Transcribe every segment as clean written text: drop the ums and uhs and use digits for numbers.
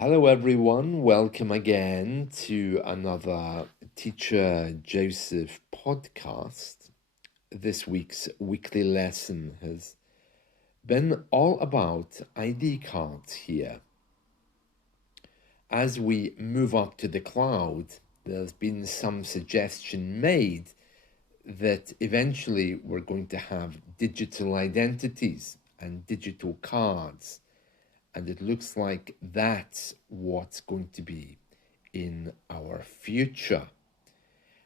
Hello, everyone. Welcome again to another Teacher Joseph podcast. This week's weekly lesson has been all about ID cards here. As we move up to the cloud, there's been some suggestion made that eventually we're going to have digital identities and digital cards. And it looks like that's what's going to be in our future.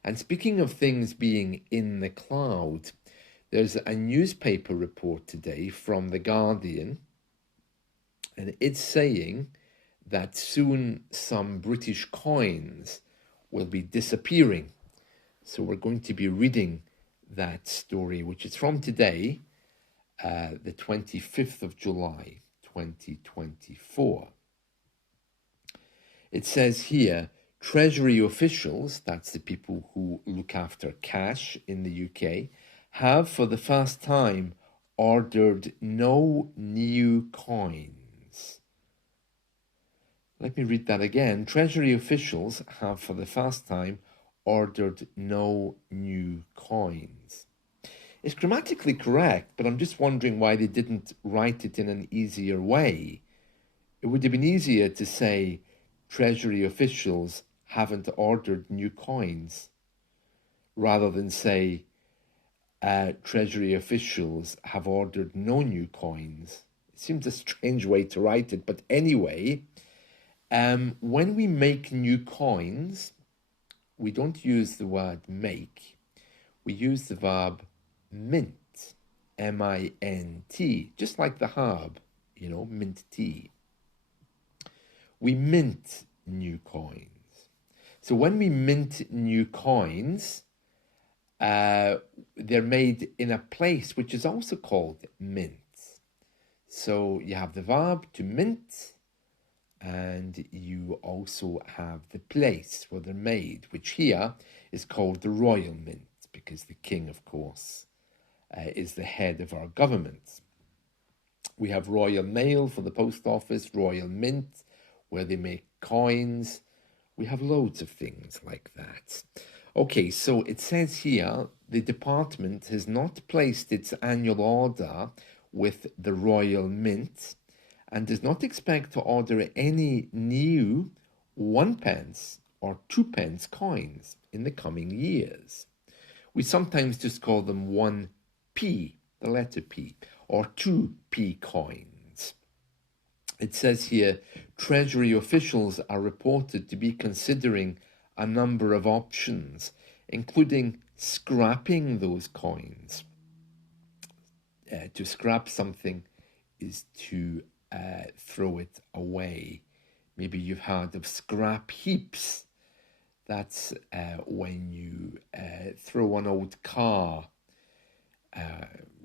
And speaking of things being in the cloud, there's a newspaper report today from The Guardian, and it's saying that soon some British coins will be disappearing. So we're going to be reading that story, which is from today, the 25th of July, 2024. It says here, Treasury officials, that's the people who look after cash in the UK, have for the first time ordered no new coins. Let me read that again. Treasury officials have for the first time ordered no new coins. It's grammatically correct, but I'm just wondering why they didn't write it in an easier way. It would have been easier to say Treasury officials haven't ordered new coins rather than say Treasury officials have ordered no new coins. It seems a strange way to write it, but anyway, when we make new coins, we don't use the word make. We use the verb mint, M-I-N-T, just like the herb, mint tea. We mint new coins. So when we mint new coins, they're made in a place which is also called mint. So you have the verb to mint, and you also have the place where they're made, which here is called the Royal Mint, because the king, of course, is the head of our government. We have Royal Mail for the post office, Royal Mint, where they make coins. We have loads of things like that. Okay, so it says here, the department has not placed its annual order with the Royal Mint and does not expect to order any new 1 pence or 2 pence coins in the coming years. We sometimes just call them 1p, the letter P, or 2p coins. It says here, Treasury officials are reported to be considering a number of options, including scrapping those coins. To scrap something is to throw it away. Maybe you've heard of scrap heaps. That's when you throw an old car.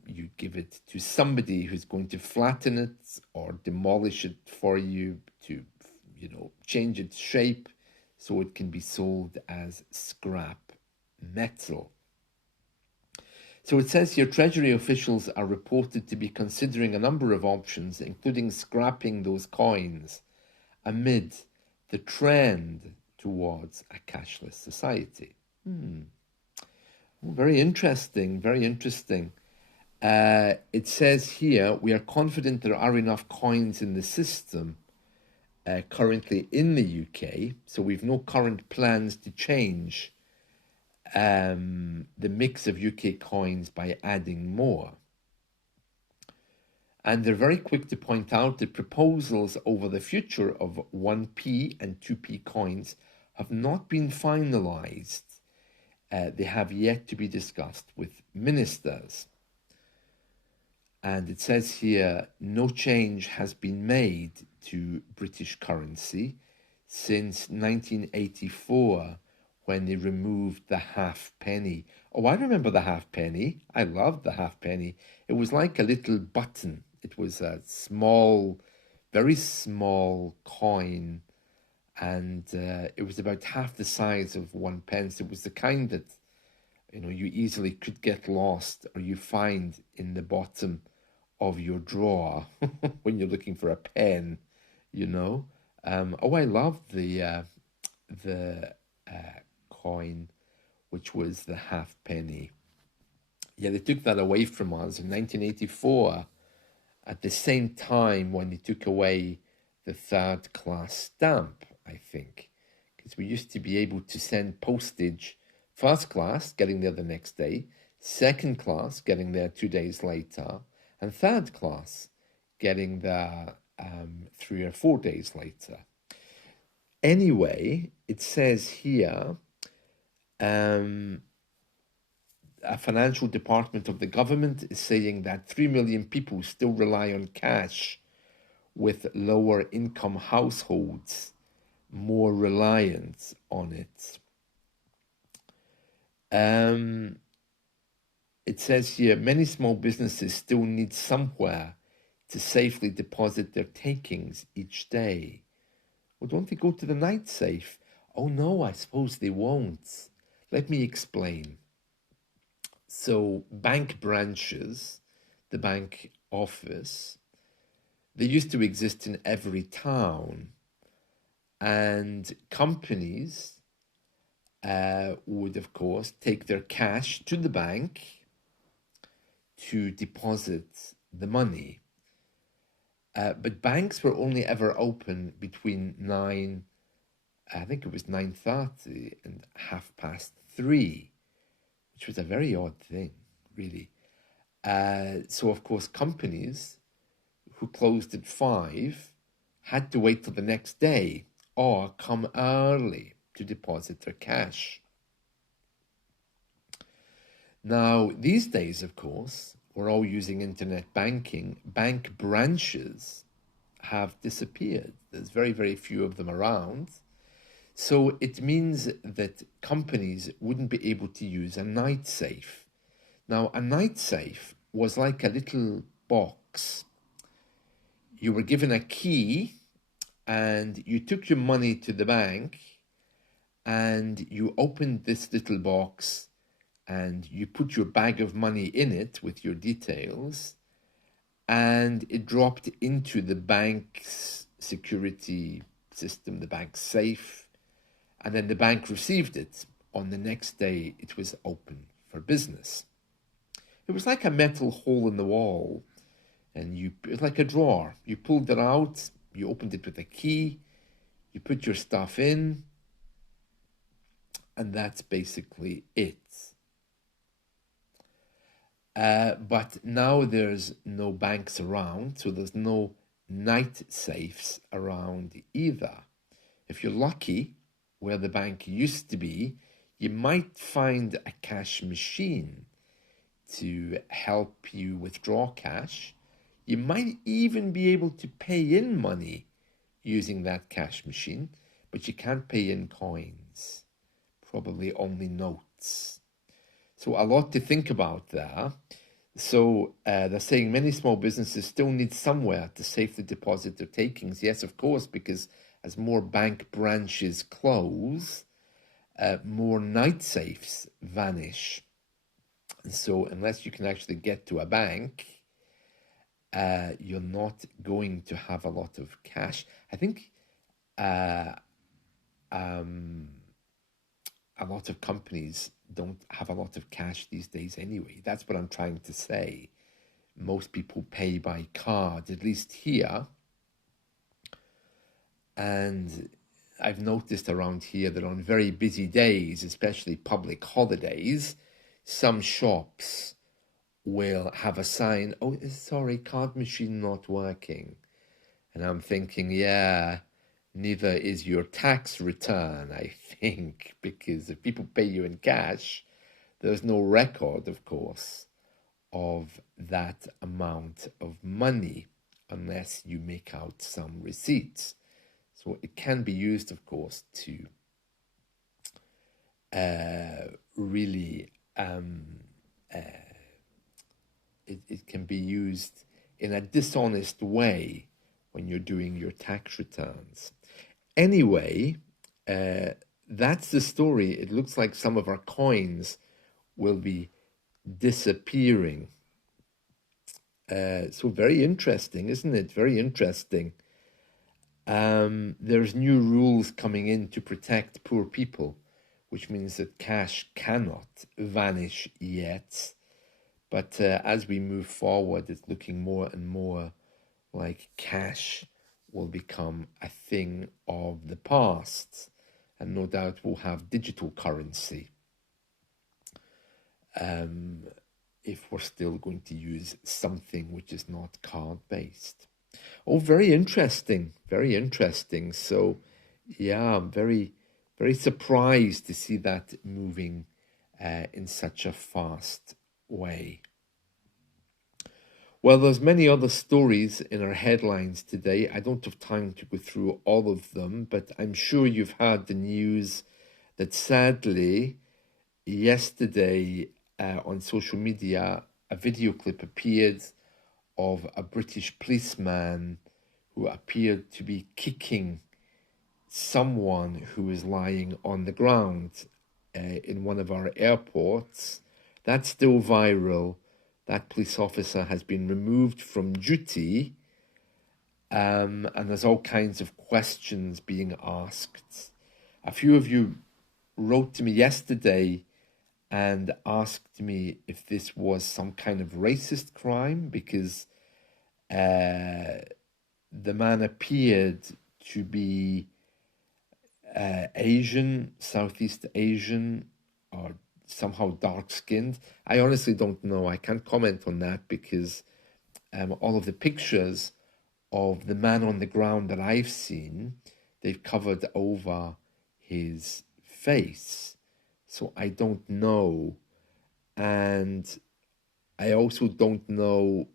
You give it to somebody who's going to flatten it or demolish it for you to, change its shape so it can be sold as scrap metal. So it says here, Treasury officials are reported to be considering a number of options, including scrapping those coins amid the trend towards a cashless society. Very interesting, very interesting. It says here, we are confident there are enough coins in the system currently in the UK, so we've no current plans to change the mix of UK coins by adding more. And they're very quick to point out that proposals over the future of 1p and 2p coins have not been finalised. They have yet to be discussed with ministers. And it says here, no change has been made to British currency since 1984, when they removed the halfpenny. Oh, I remember the halfpenny. I loved the halfpenny. It was like a little button. It was a small, very small coin, and it was about half the size of 1 pence. It was the kind that, you easily could get lost or you find in the bottom of your drawer when you're looking for a pen, Oh, I love the coin, which was the halfpenny. Yeah, they took that away from us in 1984 at the same time when they took away the third class stamp, I think. Because we used to be able to send postage first class, getting there the next day, second class, getting there 2 days later, and third class, getting there 3 or 4 days later. Anyway, it says here um, a financial department of the government is saying that 3 million people still rely on cash, with lower income households more reliant on it. Um, it says here many small businesses still need somewhere to safely deposit their takings each day. Well, don't they go to the night safe? Oh no, I suppose they won't. Let me explain. So, bank branches, the bank office, they used to exist in every town, and companies would, of course, take their cash to the bank to deposit the money. But banks were only ever open between I think it was 9:30 and 3:30, which was a very odd thing, really. So, of course, companies who closed at 5 had to wait till the next day or come early to deposit their cash. Now, these days, of course, we're all using internet banking. Bank branches have disappeared. There's very, very few of them around. So it means that companies wouldn't be able to use a night safe. Now, a night safe was like a little box. You were given a key and you took your money to the bank and you opened this little box and you put your bag of money in it with your details, and it dropped into the bank's security system, the bank's safe, and then the bank received it. On the next day, it was open for business. It was like a metal hole in the wall, and it was like a drawer. You pulled it out, you opened it with a key, you put your stuff in, and that's basically it. But now there's no banks around, so there's no night safes around either. If you're lucky, where the bank used to be, you might find a cash machine to help you withdraw cash. You might even be able to pay in money using that cash machine, but you can't pay in coins, probably only notes. So a lot to think about there. So they're saying many small businesses still need somewhere to safely deposit their takings. Yes, of course, because as more bank branches close, more night safes vanish. And so unless you can actually get to a bank, you're not going to have a lot of cash. I think uh, um, a lot of companies don't have a lot of cash these days anyway. That's what I'm trying to say. Most people pay by card, at least here. And I've noticed around here that on very busy days, especially public holidays, some shops will have a sign, oh, sorry, card machine not working. And I'm thinking, yeah, neither is your tax return, I think, because if people pay you in cash, there's no record, of course, of that amount of money unless you make out some receipts. So it can be used, of course, to really, it can be used in a dishonest way when you're doing your tax returns. Anyway, that's the story. It looks like some of our coins will be disappearing. So very interesting, isn't it? Very interesting. There's new rules coming in to protect poor people, which means that cash cannot vanish yet. But as we move forward, it's looking more and more like cash will become a thing of the past. And no doubt we'll have digital currency if we're still going to use something which is not card-based. Oh, very interesting, very interesting. So, yeah, I'm very, very surprised to see that moving in such a fast way. Well, there's many other stories in our headlines today. I don't have time to go through all of them, but I'm sure you've heard the news that sadly, yesterday on social media, a video clip appeared of a British policeman who appeared to be kicking someone who is lying on the ground in one of our airports. That's still viral. That police officer has been removed from duty, and there's all kinds of questions being asked. A few of you wrote to me yesterday and asked me if this was some kind of racist crime because the man appeared to be Asian, Southeast Asian, or somehow dark-skinned. I honestly don't know. I can't comment on that because all of the pictures of the man on the ground that I've seen, they've covered over his face. So I don't know. And I also don't know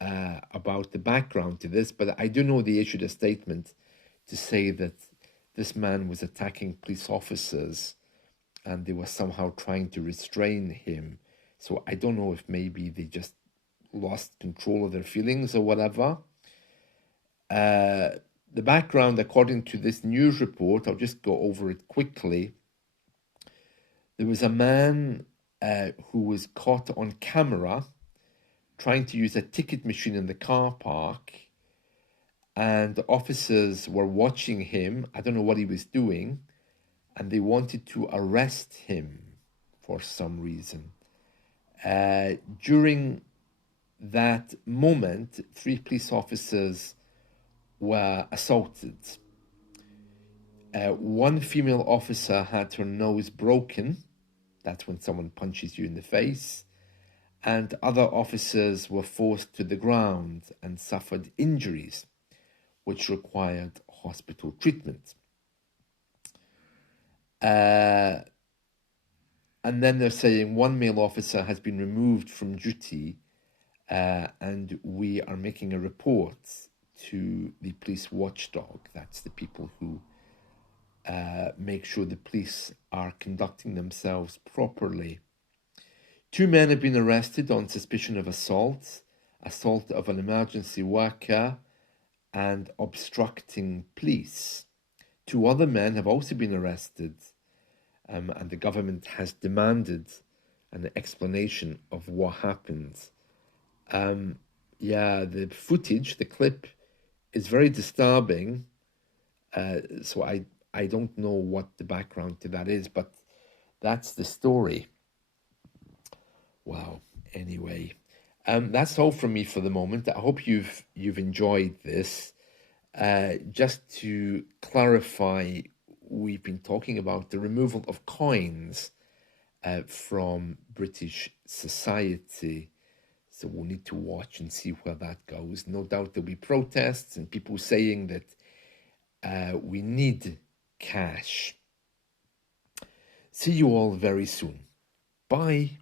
about the background to this, but I do know they issued a statement to say that this man was attacking police officers and they were somehow trying to restrain him. So I don't know if maybe they just lost control of their feelings or whatever. The background, according to this news report, I'll just go over it quickly. There was a man who was caught on camera trying to use a ticket machine in the car park, and officers were watching him. I don't know what he was doing, and they wanted to arrest him for some reason. During that moment, 3 police officers were assaulted. One female officer had her nose broken. That's when someone punches you in the face. And other officers were forced to the ground and suffered injuries, which required hospital treatment. And then they're saying one male officer has been removed from duty, and we are making a report to the police watchdog. That's the people who make sure the police are conducting themselves properly. 2 men have been arrested on suspicion of assault of an emergency worker, and obstructing police. 2 other men have also been arrested, and the government has demanded an explanation of what happened. Yeah, the footage, the clip, is very disturbing. So I don't know what the background to that is, but that's the story. Wow. Anyway, that's all from me for the moment. I hope you've enjoyed this. Just to clarify, we've been talking about the removal of coins from British society. So we'll need to watch and see where that goes. No doubt there'll be protests and people saying that we need cash. See you all very soon. Bye.